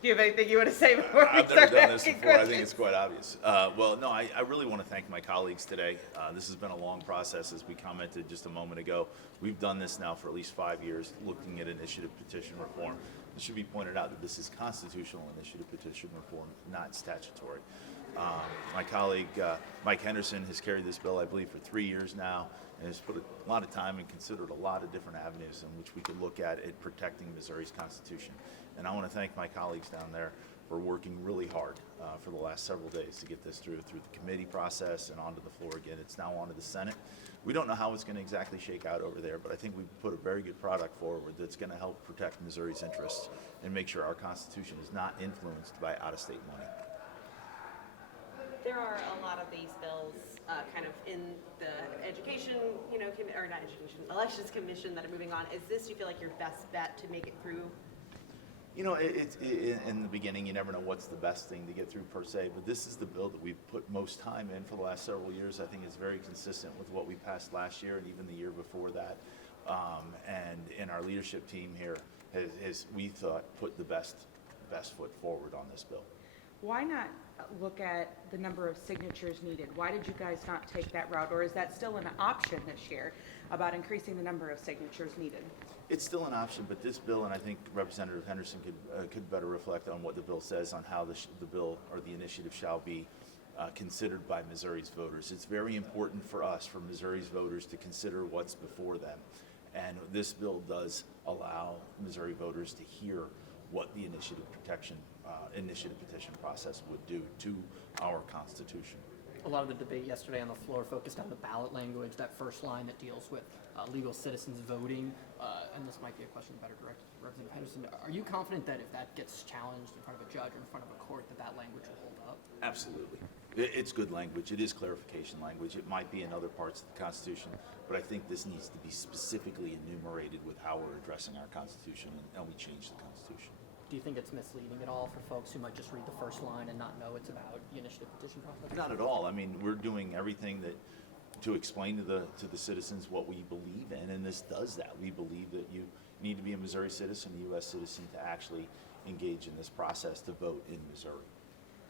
Do you have anything you want to say before we I've never start done this asking before. I think questions? it's quite obvious. Well, no, I really want to thank my colleagues today. This has been a long process, as we commented just a moment ago. We've done this now for at least 5 years, looking at initiative petition reform. It should be pointed out that this is constitutional initiative petition reform, not statutory. My colleague Mike Henderson has carried this bill, I believe, for 3 years now, and has put a lot of time and considered a lot of different avenues in which we could look at protecting Missouri's Constitution. And I want to thank my colleagues down there for working really hard for the last several days to get this through the committee process and onto the floor again. It's now onto the Senate. We don't know how it's going to exactly shake out over there, but I think we've put a very good product forward that's going to help protect Missouri's interests and make sure our Constitution is not influenced by out-of-state money. There are a lot of these bills kind of in the education, or not education, elections commission that are moving on. Is this, do you feel like, your best bet to make it through? You know, in the beginning, you never know what's the best thing to get through per se, but this is the bill that we've put most time in for the last several years. I think it's very consistent with what we passed last year and even the year before that. And our leadership team here has, we thought, put the best foot forward on this bill. Why not look at the number of signatures needed? Why did you guys not take that route? Or is that still an option this year about increasing the number of signatures needed? It's still an option, but this bill, and I think Representative Henderson could better reflect on what the bill says on how the bill or the initiative shall be considered by Missouri's voters. It's very important for us, for Missouri's voters, to consider what's before them. And this bill does allow Missouri voters to hear what the initiative petition process would do to our Constitution. A lot of the debate yesterday on the floor focused on the ballot language, that first line that deals with legal citizens voting, and this might be a question better directed to Representative Henderson. Are you confident that if that gets challenged in front of a judge or in front of a court, that language will hold up? Absolutely. It's good language. It is clarification language. It might be in other parts of the Constitution, but I think this needs to be specifically enumerated with how we're addressing our Constitution and we change the Constitution. Do you think it's misleading at all for folks who might just read the first line and not know it's about the initiative petition process? Not at all. I mean, we're doing everything to explain to the citizens what we believe in, and this does that. We believe that you need to be a Missouri citizen, a U.S. citizen, to actually engage in this process to vote in Missouri.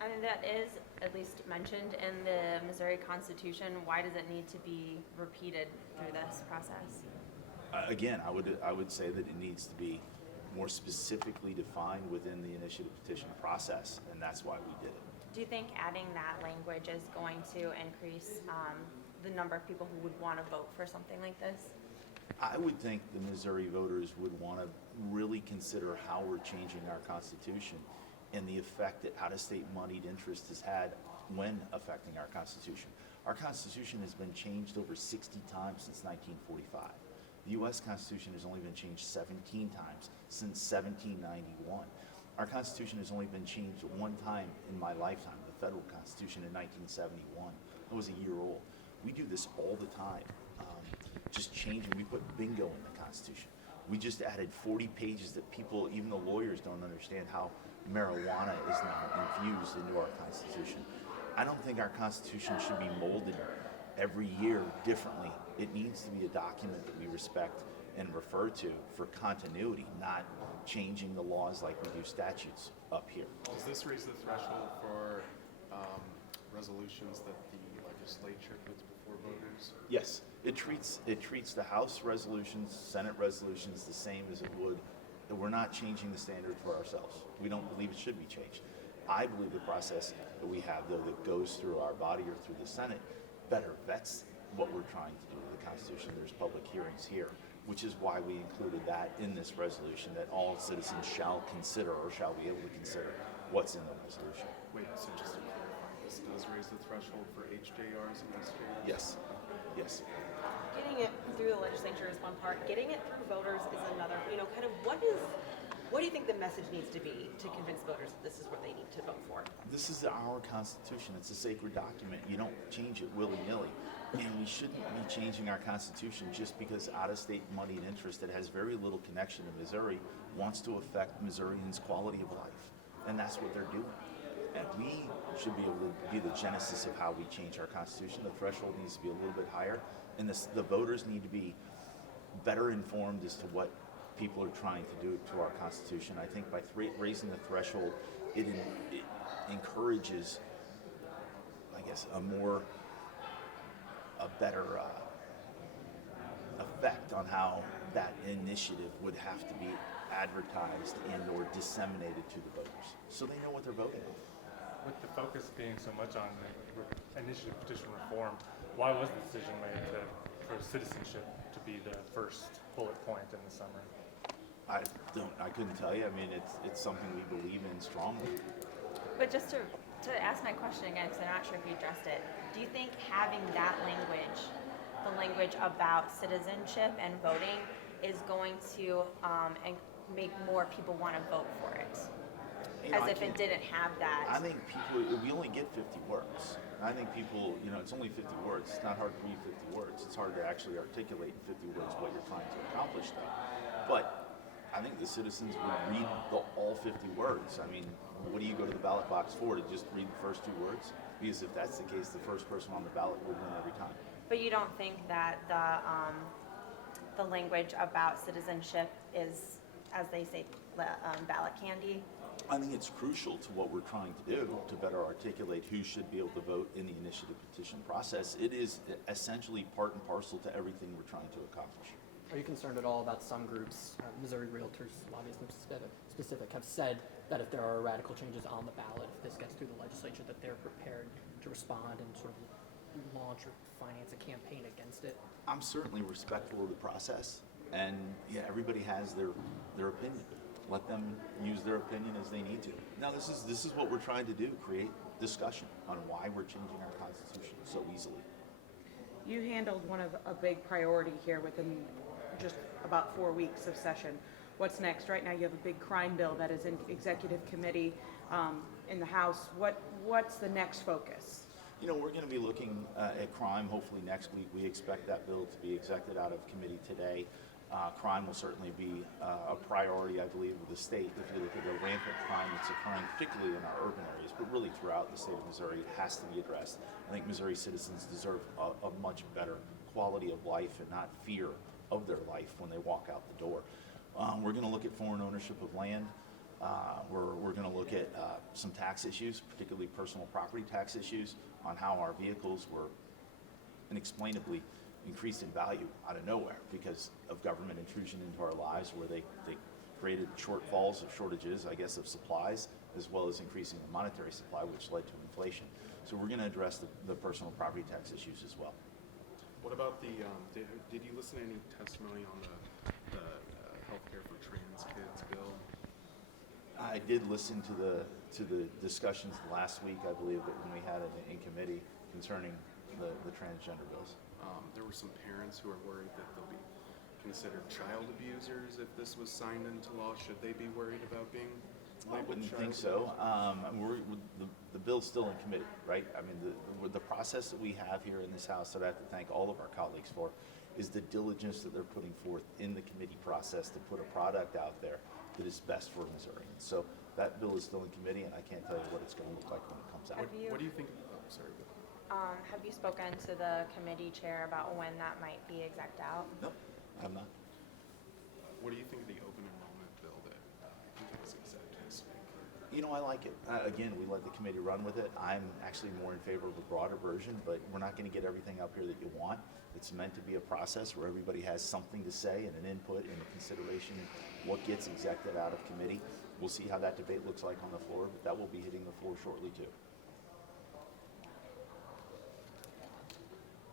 And that is at least mentioned in the Missouri Constitution. Why does it need to be repeated through this process? Again, I would say that it needs to be more specifically defined within the initiative petition process, and that's why we did it. Do you think adding that language is going to increase the number of people who would want to vote for something like this? I would think the Missouri voters would want to really consider how we're changing our Constitution and the effect that out-of-state moneyed interest has had when affecting our Constitution. Our Constitution has been changed over 60 times since 1945. The U.S. Constitution has only been changed 17 times since 1791. Our Constitution has only been changed one time in my lifetime, the federal Constitution in 1971. I was a year old. We do this all the time, just changing. We put bingo in the Constitution. We just added 40 pages that people, even the lawyers, don't understand how marijuana is now infused into our Constitution. I don't think our Constitution should be molded every year differently. It needs to be a document that we respect and refer to for continuity, not changing the laws like we do statutes up here. Does this raise the threshold for resolutions that the legislature puts before voters? Yes, it treats the House resolutions, Senate resolutions the same as it would. That we're not changing the standard for ourselves. We don't believe it should be changed. I believe the process that we have, though, that goes through our body or through the Senate better vets what we're trying to do with the Constitution. There's public hearings here, which is why we included that in this resolution, that all citizens shall consider or shall be able to consider what's in the resolution. Wait, so just to clarify, this does raise the threshold for HJRs and SJRs? Yes, yes. Getting it through the legislature is one part. Getting it through voters is another. Kind of what do you think the message needs to be to convince voters that this is what they need to vote for? This is our Constitution. It's a sacred document. You don't change it willy-nilly. And we shouldn't be changing our Constitution just because out-of-state money and interest that has very little connection to Missouri wants to affect Missourians' quality of life. And that's what they're doing. And we should be able to be the genesis of how we change our Constitution. The threshold needs to be a little bit higher. And the voters need to be better informed as to what people are trying to do to our Constitution. I think by raising the threshold, it encourages, I guess, a better effect on how that initiative would have to be advertised and or disseminated to the voters, so they know what they're voting on. With the focus being so much on initiative petition reform, why was the decision made for citizenship to be the first bullet point in the summary? I couldn't tell you. I mean, it's something we believe in strongly. But just to ask my question again, because I'm not sure if you addressed it, do you think having that language, the language about citizenship and voting, is going to make more people want to vote for it? You know, As if it didn't have that. I think people, we only get 50 words. I think people, it's only 50 words. It's not hard to read 50 words. It's hard to actually articulate in 50 words what you're trying to accomplish, though. But I think the citizens would read all 50 words. I mean, what do you go to the ballot box for? To just read the first 2 words? Because if that's the case, the first person on the ballot would win every time. But you don't think that the language about citizenship is, as they say, ballot candy? I think it's crucial to what we're trying to do to better articulate who should be able to vote in the initiative petition process. It is essentially part and parcel to everything we're trying to accomplish. Are you concerned at all about some groups, Missouri Realtors, lobbyists specific, have said that if there are radical changes on the ballot, if this gets through the legislature, that they're prepared to respond and sort of launch or finance a campaign against it? I'm certainly respectful of the process, and yeah, everybody has their opinion. Let them use their opinion as they need to. Now, this is what we're trying to do: create discussion on why we're changing our Constitution so easily. You handled one of a big priority here within just about 4 weeks of session. What's next? Right now you have a big crime bill that is in executive committee in the House. What's the next focus? We're going to be looking at crime hopefully next week. We expect that bill to be exected out of committee today. Crime will certainly be a priority, I believe, of the state. If you look at the rampant crime that's occurring, particularly in our urban areas, but really throughout the state of Missouri, it has to be addressed. I think Missouri citizens deserve a much better quality of life and not fear of their life when they walk out the door. We're going to look at foreign ownership of land. We're going to look at some tax issues, particularly personal property tax issues, on how our vehicles were inexplainably increased in value out of nowhere because of government intrusion into our lives, where they created shortfalls of shortages, I guess, of supplies, as well as increasing the monetary supply, which led to inflation. So we're going to address the personal property tax issues as well. What about the, did you listen to any testimony on the healthcare for trans kids bill? I did listen to the discussions last week, I believe, that when we had it in committee concerning the transgender bills. There were some parents who are worried that they'll be considered child abusers if this was signed into law. Should they be worried about being I labeled wouldn't child think so. The bill's still in committee, right? I mean, the process that we have here in this House, that I have to thank all of our colleagues for, is the diligence that they're putting forth in the committee process to put a product out there that is best for Missourians. So that bill is still in committee, and I can't tell you what it's going to look like when it comes out. What do you think? Oh, sorry. Have you spoken to the committee chair about when that might be exec out? Nope, I'm not. What do you think of the open enrollment bill that you guys accepted this week? I like it. Again, we let the committee run with it. I'm actually more in favor of a broader version, but we're not going to get everything up here that you want. It's meant to be a process where everybody has something to say and an input and a consideration what gets exected out of committee. We'll see how that debate looks like on the floor, but that will be hitting the floor shortly too.